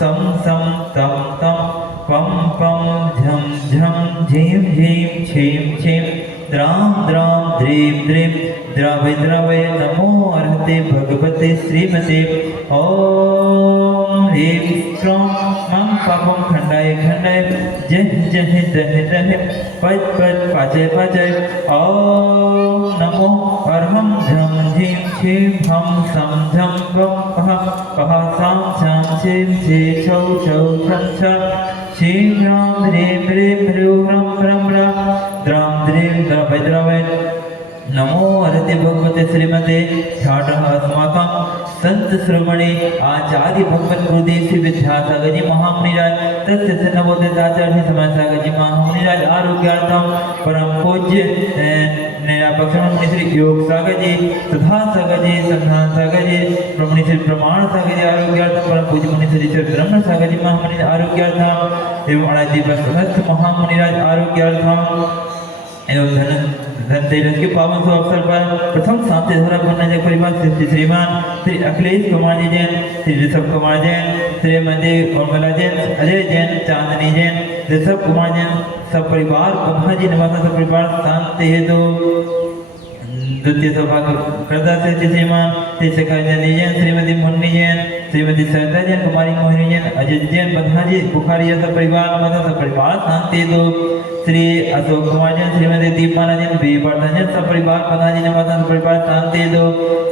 सं सं तं तं पं पं झं झं झीं झीं छीं छीं द्रां द्रां द्रीं द्रीं द्रवय द्रवय नमो अर्हते भगवते श्रीमते ॐ ह्रीं स्त्रौं मं पापं खण्डाय खण्डाय जह जह दह दह पच पच पाचय पाचय ॐ नमो अर्हं झं झीं छीं हं सं झं पं पः पः सां छां छीं छे छौ छौ छं छं छीं ह्रां ह्रीं ह्रीं ह्रूं ह्रं ह्रं ह्रां द्रां द्रीं द्रवय द्रवय नमो अर्हते भगवते श्रीमते ठाठः अस्माकं संत श्रवणे आचार्य भगवत गुरुदेव श्री विद्यासागर जी महामुनिराज तस्य नवोदिताचार्य समाज सागर जी महामुनिराज आरोग्यार्थम परम पूज्य निरापक्षण मुनि श्री योग सागर जी सुधा सागर जी संधान सागर जी मुनि श्री प्रमाण सागर जी आरोग्यार्थम परम पूज्य मुनि श्री ब्रह्म सागर जी महामुनि आरोग्यार्थम एवं अणादि समस्त महामुनिराज आरोग्यार्थम एवं धनतेरस के पावन शुभ अवसर पर प्रथम शांति धारा बनने परिवार श्री श्रीमान श्री अखिलेश कुमार जी जैन श्री ऋषभ कुमार जैन श्रीमती उर्मिला जैन अजय जैन चांदनी जैन ऋषभ कुमार जैन सब परिवार ब्रह्मा जी निवास सब परिवार शांति हेतु द्वितीय सौभाग्य करता श्री श्रीमान श्री शेखर जैन श्रीमती मुन्नी जैन श्रीमती सरिता जैन कुमारी मोहिनी जैन अजय जैन बधा जी बुखारिया सब परिवार शांति हेतु श्री अशोक कुमार जैन श्रीमती दीपमाला जैन बेवर्धन जैन सब परिवार बधा जी निवास सब परिवार शांति हेतु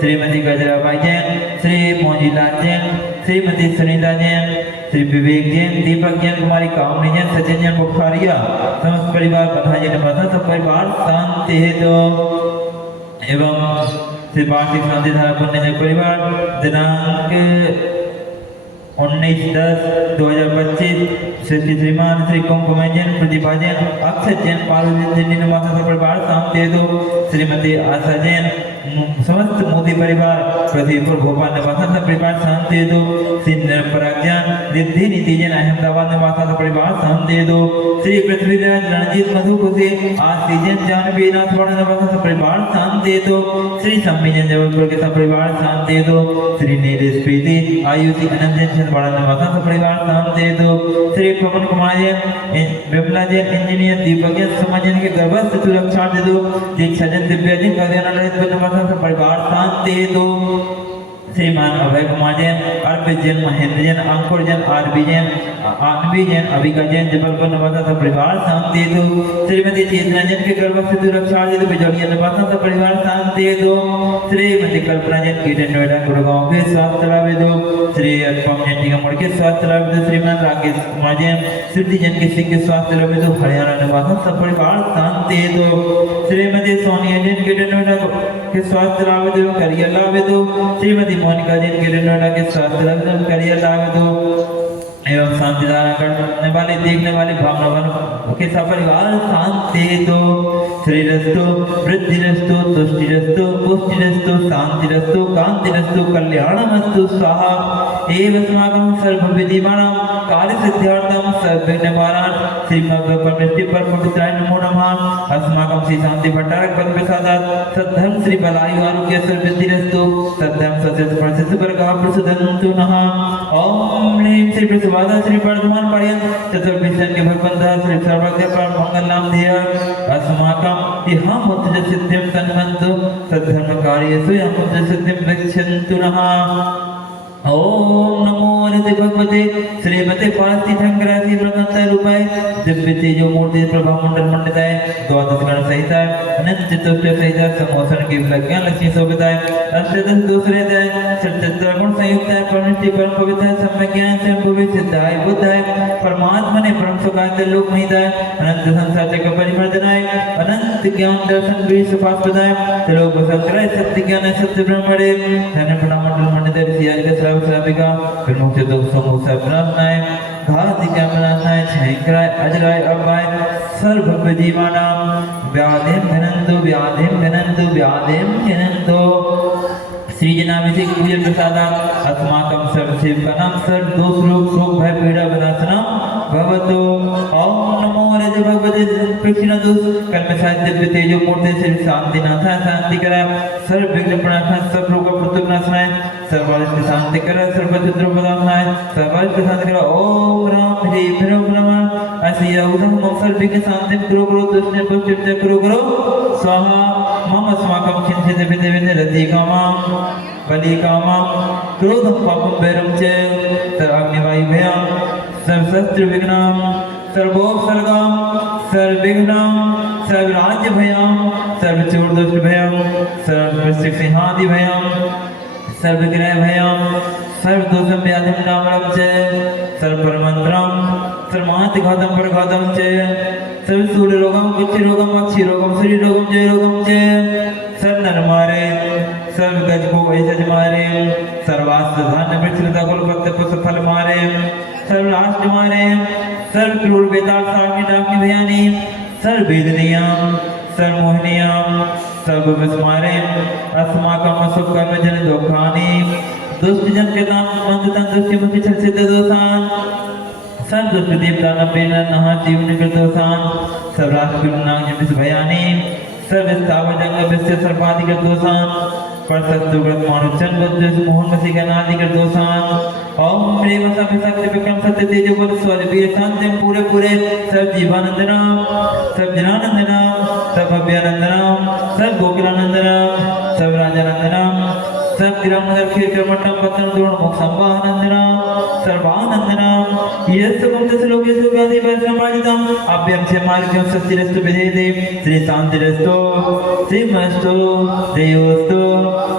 श्रीमती गजराबाई जैन श्री मोजीलाल जैन श्रीमती सुनीता जैन श्री विवेक जैन दीपक जैन कुमारी कामनी जैन सचिन जैन बुखारिया समस्त परिवार बधा जी निवास सब परिवार शांति हेतु एवं श्री वार्षिक शांति धारा बनने परिवार दिनांक 19/10/2025 श्री श्रीमान श्री कुमकुम जैन प्रतिभा जैन अक्षय जैन पार्वती जैन निवास परिवार शांति हेतु श्रीमती आशा जैन समस्त मोदी परिवार पृथ्वीपुर भोपाल निवास परिवार शांति हेतु श्री पराग जैन रिद्धि नीति जैन अहमदाबाद निवास परिवार शांति हेतु श्री पृथ्वीराज रणजीत मधु खुशी आशी जैन जानवी नाथ निवास परिवार शांति हेतु श्री सम्मी जैन जबलपुर के सब परिवार शांति हेतु श्री नीलेश प्रीति आयुषी अनंत जैन बड़ा निवास परिवार शांति हेतु श्री पवन कुमार जैन विमला जैन इंजीनियर दीपक जैन समाज जैन के गर्भस्थ सुरक्षा हेतु दीक्षा जैन दिव्या जैन निवास परिवार शांति हेतु श्रीमान अभय कुमार जैन अर्पित जैन महेंद्र जैन अंकुर जैन आरबी जैन आनवी जैन अभिका जैन जबलपुर निवास परिवार शांति हेतु श्रीमती चेतना जैन के गर्भस्थ सुरक्षा हेतु बिजौलिया निवास परिवार शांति हेतु श्रीमती कल्पना जैन कीर्तन नोएडा गुड़गांव के स्वास्थ्य लाभ हेतु श्री अनुपम जैन टीकामोड़ के स्वास्थ्य लाभ हेतु श्रीमान राकेश कुमार जैन सिद्धि जैन के सिंह के स्वास्थ्य लाभ हेतु हरियाणा निवास सब परिवार शांति हेतु श्रीमती सोनिया जैन कीर्तन नोएडा के स्वास्थ्य लाभ हेतु करियर लाभ हेतु श्रीमती मोनिका जैन के नोएडा के स्वास्थ्य लाभ करियर लाभ हेतु एवं शांति धारण करने वाले देखने वाले भावनावान के सपरिवार शांति हेतु श्रीरस्तु वृद्धिरस्तु तुष्टिरस्तु पुष्टिरस्तु शांतिरस्तु कांतिरस्तु कल्याणमस्तु स्वाहा एवं अस्माकं सर्वविधिमानां कार्यसिद्ध्यर्थं सर्वविघ्ननिवारणाय श्रीमद्भगवद्गीता पर पवित्राय नमो नमः अस्माकं श्री शांति भट्टारक पद प्रसादात् सद्धर्म श्री बलायु आरोग्य सर्वसिद्धिरस्तु सद्धर्म सत्य परसिद्ध वर्गः प्रसदन्तु नः ओम ह्रीं श्री प्रसवादा श्री वर्धमान पर्यंत चतुर्विंशन के भगवंता श्री सर्वज्ञ पर मंगल नाम ध्येय अस्माकं इहं मुत्य सिद्धिं तन्वन्तु सद्धर्म कार्येषु यं मुत्य सिद्धिं रक्षन्तु नः ओम नमो अर्हते भगवते श्रीमते पार्थिवशंकराचार्य ब्रह्मचार्य रूपाय दिव्य तेजो मूर्ति प्रभा मंडल मंडिताय द्वादश गण सहित अनंत चतुर्थ सहित समोसन की विलज्ञान लक्ष्मी शोभिताय अष्टदश दोषरहिताय सत्तर गुण संयुक्त है परनिष्ठि परम पवित्र सम्यक ज्ञान स्वयं सिद्धाय बुद्धाय परमात्मा ने परम सुखाय लोक महिताय अनंत संसार जगत परिमर्दनाय अनंत ज्ञान दर्शन भी सुभाषपदाय त्रिलोक वसंतराय सत्य ज्ञान सत्य ब्रह्मणे धन प्रणाम मंडल मंडित ऋषियाय के श्राविका विमुक्त दुख समूह सब ब्रह्मनाय घाति कामनाय छयंकराय अजराय अपाय सर्व जीवानां व्याधिं घनन्तु श्री जनाभिषेक पूजन प्रसादात् अस्माकं सर्वसेवकानां सर्व दोष रोग शोक भय पीड़ा विनाशनं भवतु ओम नमो अर्हते भगवते कृष्ण दोष कल्प साहित्य दिव्य तेजो मूर्ति श्री शांतिनाथाय शांति कराय सर्व विघ्न प्रणाशाय सब रोग प्रतिनाशनाय सर्वारिष्ट शांति कर सर्वत्र द्रव्यदानाय सर्वारिष्ट शांति कर ओम राम ह्रीं ह्रीं नमः असिया उदं मम सर्विक शांतिं कुरु कुरु दुष्टे पुष्टे कुरु कुरु स्वाहा मम अस्माकं चिंतित विदे विदे रति कामं बलि कामं क्रोधं पापं वैरं च सर्वाग्निवायु भयं सर्वशस्त्र विघ्नं सर्वोपसर्गं सर्वविघ्नं सर्वराज्य भयं सर्वचोर दुष्ट भयं सर्ववृश्चिक सिंहादि भयं सर्वग्रह भयं सर्वदोषं व्याधिं नामरं च सर्वपरमन्त्रं सर्वान्ति घातं परघातं च सर्वशूलरोगं कुष्ठरोगं अक्षयरोगं श्रीरोगं जयरोगं च सर्वनरमारे सर्वगज को ऐसज मारे सर्वास्त्र धान्य वृक्षलता कुलपत्र पुष्प फल मारे सर्वराष्ट्र मारे सर्व क्रूर बेताल साग्नि डाग्नि भयानी सर्ववेदनीयां सर्वमोहनीयां सर्वविस्मारे अस्माकं असुख कर्म जन दुःखानि दुष्ट जन के नाम मंद तन दुष्ट मुक्ति छल सिद्ध दोषान सर्व दुष्ट देवता नपेन नहा जीवन कर दोषान सर्व राष्ट्र नाग जन भयानी सर्व स्थावर जंग विश्व सर्वाधिक दोषान परसत्तुगत मानुचन बुद्धि मोहन मसी का नादिकर दोषान ओम प्रेम सभ्य सत्य विक्रम सत्य तेज बल स्वर वीर शांति पूरे पूरे सब जीवानंद नाम सब जनानंद नाम सब अभ्यानंद नाम सब गोकुलानंद नाम सब राजानंद नाम सब गिरानंद खेल कर्मटम पतन द्रोण मुख संवाहनंद नाम सर्वानंद नाम यस्य मुक्त श्लोके सुगादि पर समाजितम अभ्यम से मार्गम सत्यरस्तु विधेदे श्री शांतिरस्तु श्रीमस्तु देवस्तु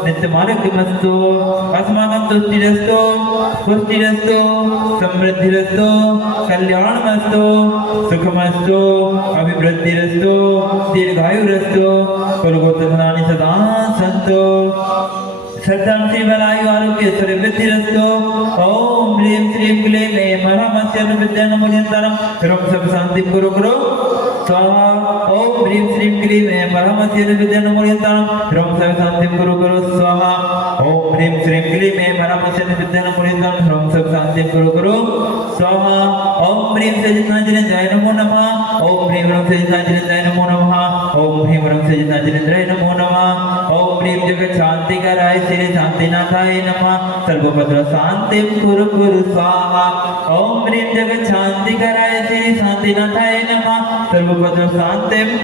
नित्य मार्गमस्तु अस्माकं तुष्टिरस्तु पुष्टिरस्तु समृद्धिरस्तु कल्याणमस्तु सुखमस्तु अभिवृद्धिरस्तु दीर्घायुरस्तु कुलगोत्रधनानि सदा सन्तु सत्संग से बलायु आरोग्य सर्ववृद्धिरस्तु ओम ह्रीं श्रीं क्लीं ऐं महामस्य विद्या नमोनियंतरम ह्रम सब शांति कुरु कुरु स्वाहा ओम ह्रीं श्रीं क्लीं ऐं महामस्य विद्या नमोनियंतरम ह्रम सब शांति कुरु कुरु स्वाहा ओम ह्रीं श्रीं क्लीं ऐं महामस्य विद्या नमोनियंतरम ह्रम सब शांति कुरु कुरु स्वाहा ओम ह्रीं सजितांजलिंद्राय नमो नमः ओम ह्रीं सजितांजलिंद्राय नमो नमः ओम ह्रीं सजितांजलिंद्राय नमो नमः ओम ह्रीं जगत शांति कराय श्री शांतिनाथाय नमः सर्वभद्र शांतिं कुरु कुरु स्वाहा ओम ह्रीं जगत शांति कराय श्री शांतिनाथाय नमः सर्वभद्र शांतिं